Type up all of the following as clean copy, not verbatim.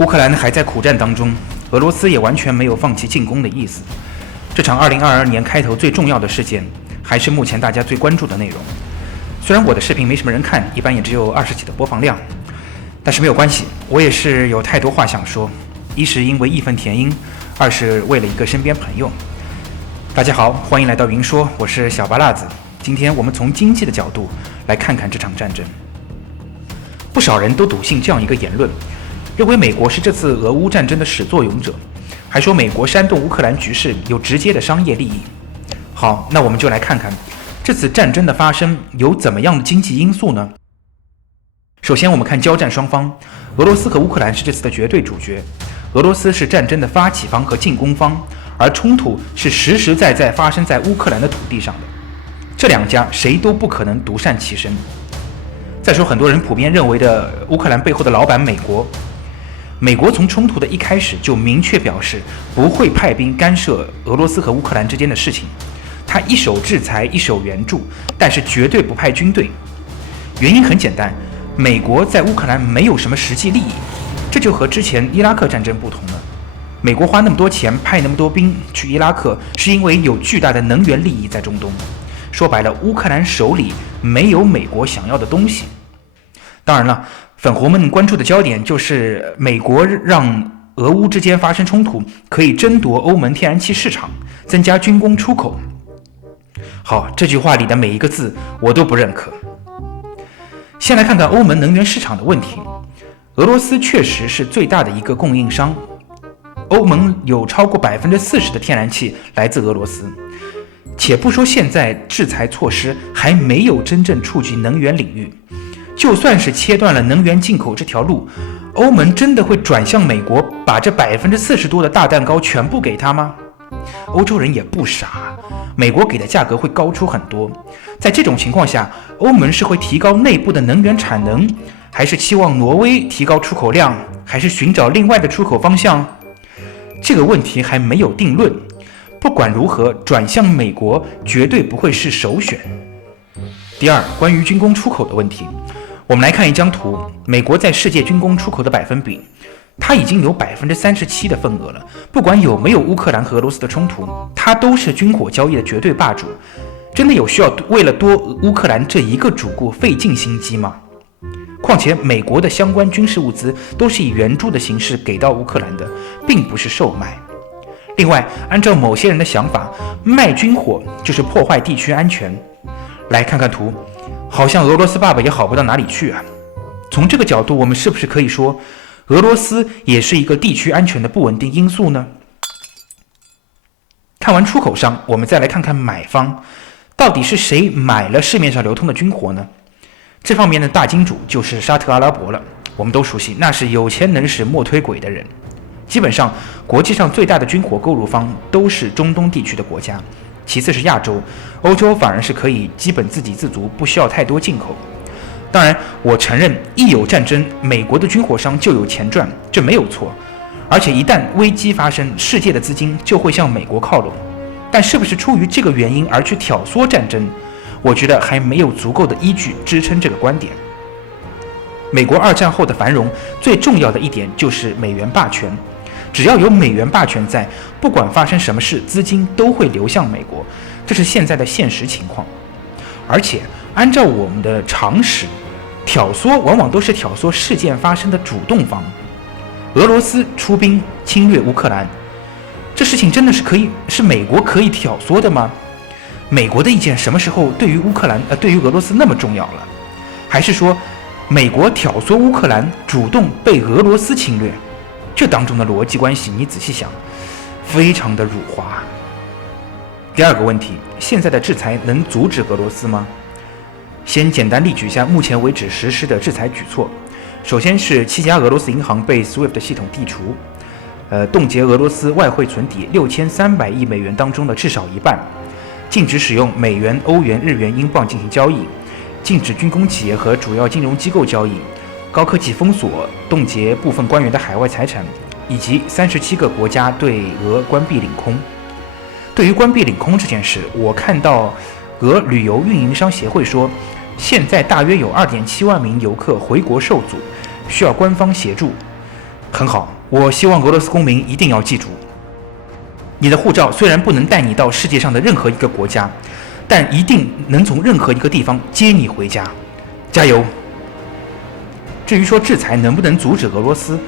乌克兰还在苦战当中，俄罗斯也完全没有放弃进攻的意思。这场2022年开头最重要的事件，还是目前大家最关注的内容。虽然我的视频没什么人看，一般也只有20几的播放量，但是没有关系，我也是有太多话想说。一是因为义愤填膺，二是为了一个身边朋友。大家好，欢迎来到云说，我是小巴辣子。今天我们从经济的角度来看看这场战争。不少人都笃信这样一个言论，认为美国是这次俄乌战争的始作俑者，还说美国煽动乌克兰局势有直接的商业利益。好，那我们就来看看这次战争的发生有怎么样的经济因素呢？首先我们看交战双方，俄罗斯和乌克兰是这次的绝对主角，俄罗斯是战争的发起方和进攻方，而冲突是实实在在发生在乌克兰的土地上的，这两家谁都不可能独善其身。再说很多人普遍认为的乌克兰背后的老板美国从冲突的一开始就明确表示不会派兵干涉俄罗斯和乌克兰之间的事情，他一手制裁一手援助，但是绝对不派军队。原因很简单，美国在乌克兰没有什么实际利益，这就和之前伊拉克战争不同了。美国花那么多钱派那么多兵去伊拉克，是因为有巨大的能源利益在中东。说白了，乌克兰手里没有美国想要的东西。当然了，粉红们关注的焦点就是美国让俄乌之间发生冲突，可以争夺欧盟天然气市场，增加军工出口。好，这句话里的每一个字我都不认可。先来看看欧盟能源市场的问题。俄罗斯确实是最大的一个供应商，欧盟有超过40%的天然气来自俄罗斯。且不说现在制裁措施还没有真正触及能源领域，就算是切断了能源进口这条路，欧盟真的会转向美国，把这40%多的大蛋糕全部给他吗？欧洲人也不傻，美国给的价格会高出很多。在这种情况下，欧盟是会提高内部的能源产能，还是期望挪威提高出口量，还是寻找另外的出口方向？这个问题还没有定论。不管如何，转向美国绝对不会是首选。第二，关于军工出口的问题，我们来看一张图，美国在世界军工出口的百分比，它已经有37%的份额了。不管有没有乌克兰和俄罗斯的冲突，它都是军火交易的绝对霸主。真的有需要为了多乌克兰这一个主顾费尽心机吗？况且美国的相关军事物资都是以援助的形式给到乌克兰的，并不是售卖。另外，按照某些人的想法，卖军火就是破坏地区安全。来看看图，好像俄罗斯爸爸也好不到哪里去啊。从这个角度，我们是不是可以说，俄罗斯也是一个地区安全的不稳定因素呢？看完出口商，我们再来看看买方，到底是谁买了市面上流通的军火呢？这方面的大金主就是沙特阿拉伯了，我们都熟悉，那是有钱能使磨推鬼的人。基本上，国际上最大的军火购入方都是中东地区的国家，其次是亚洲，欧洲反而是可以基本自给自足，不需要太多进口。当然，我承认一有战争，美国的军火商就有钱赚，这没有错。而且一旦危机发生，世界的资金就会向美国靠拢。但是不是出于这个原因而去挑唆战争，我觉得还没有足够的依据支撑这个观点。美国二战后的繁荣，最重要的一点就是美元霸权。只要有美元霸权在，不管发生什么事，资金都会流向美国，这是现在的现实情况。而且按照我们的常识，挑唆往往都是挑唆事件发生的主动方。俄罗斯出兵侵略乌克兰，这事情真的是美国可以挑唆的吗？美国的意见什么时候对于对于俄罗斯那么重要了？还是说美国挑唆乌克兰主动被俄罗斯侵略？这当中的逻辑关系，你仔细想，非常的辱华。第二个问题，现在的制裁能阻止俄罗斯吗？先简单列举一下目前为止实施的制裁举措。首先是7家俄罗斯银行被 SWIFT 系统剔除，冻结俄罗斯外汇存底6300亿美元当中的至少一半，禁止使用美元、欧元、日元、英镑进行交易，禁止军工企业和主要金融机构交易，高科技封锁，冻结部分官员的海外财产，以及37个国家对俄关闭领空。对于关闭领空这件事，我看到俄旅游运营商协会说，现在大约有2.7万名游客回国受阻，需要官方协助。很好，我希望俄罗斯公民一定要记住，你的护照虽然不能带你到世界上的任何一个国家，但一定能从任何一个地方接你回家。加油！至于说制裁能不能阻止俄罗斯，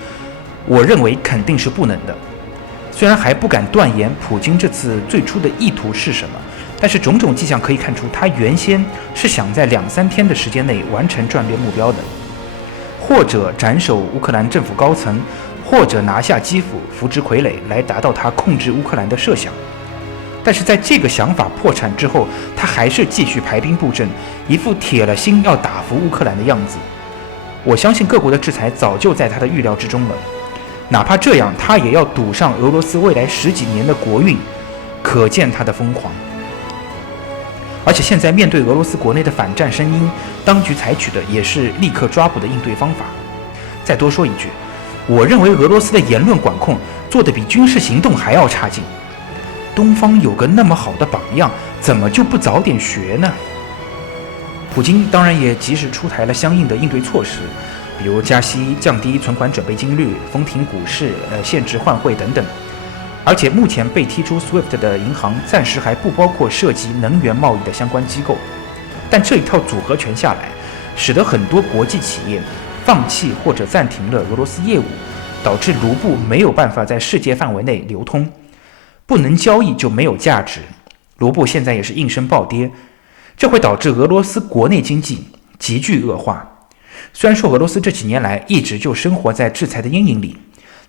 我认为肯定是不能的。虽然还不敢断言普京这次最初的意图是什么，但是种种迹象可以看出，他原先是想在2-3天的时间内完成战略目标的，或者斩首乌克兰政府高层，或者拿下基辅，扶植傀儡，来达到他控制乌克兰的设想。但是在这个想法破产之后，他还是继续排兵布阵，一副铁了心要打服乌克兰的样子。我相信各国的制裁早就在他的预料之中了，哪怕这样，他也要赌上俄罗斯未来10几年的国运，可见他的疯狂。而且现在面对俄罗斯国内的反战声音，当局采取的也是立刻抓捕的应对方法。再多说一句，我认为俄罗斯的言论管控做得比军事行动还要差劲。东方有个那么好的榜样，怎么就不早点学呢？普京当然也及时出台了相应的应对措施，比如加息、降低存款准备金率、封停股市、限制换汇等等。而且目前被踢出 SWIFT 的银行暂时还不包括涉及能源贸易的相关机构，但这一套组合拳下来，使得很多国际企业放弃或者暂停了俄罗斯业务，导致卢布没有办法在世界范围内流通，不能交易就没有价值，卢布现在也是应声暴跌，这会导致俄罗斯国内经济急剧恶化。虽然说俄罗斯这几年来一直就生活在制裁的阴影里，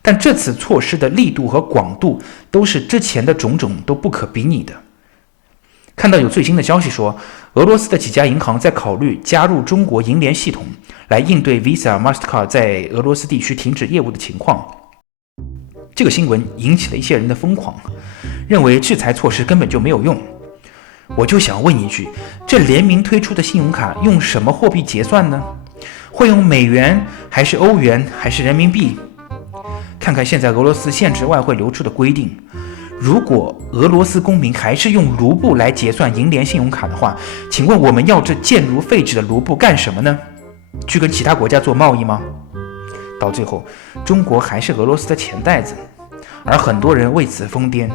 但这次措施的力度和广度都是之前的种种都不可比拟的。看到有最新的消息说，俄罗斯的几家银行在考虑加入中国银联系统，来应对 Visa、Mastercard 在俄罗斯地区停止业务的情况。这个新闻引起了一些人的疯狂，认为制裁措施根本就没有用。我就想问一句，这联名推出的信用卡用什么货币结算呢？会用美元还是欧元还是人民币？看看现在俄罗斯限制外汇流出的规定，如果俄罗斯公民还是用卢布来结算银联信用卡的话，请问我们要这贱如废纸的卢布干什么呢？去跟其他国家做贸易吗？到最后，中国还是俄罗斯的钱袋子，而很多人为此疯癫。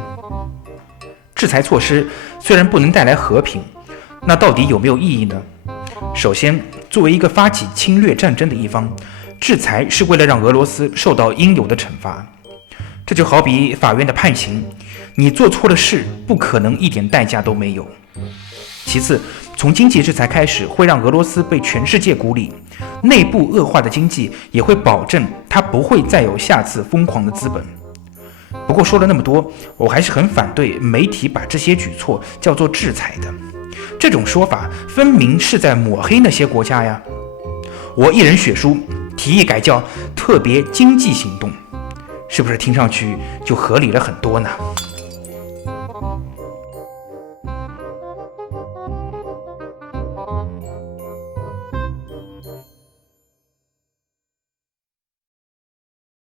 制裁措施虽然不能带来和平，那到底有没有意义呢？首先，作为一个发起侵略战争的一方，制裁是为了让俄罗斯受到应有的惩罚。这就好比法院的判刑，你做错了事，不可能一点代价都没有。其次，从经济制裁开始，会让俄罗斯被全世界孤立，内部恶化的经济也会保证它不会再有下次疯狂的资本。不过说了那么多，我还是很反对媒体把这些举措叫做制裁的，这种说法分明是在抹黑那些国家呀。我一人血书提议改叫特别经济行动，是不是听上去就合理了很多呢？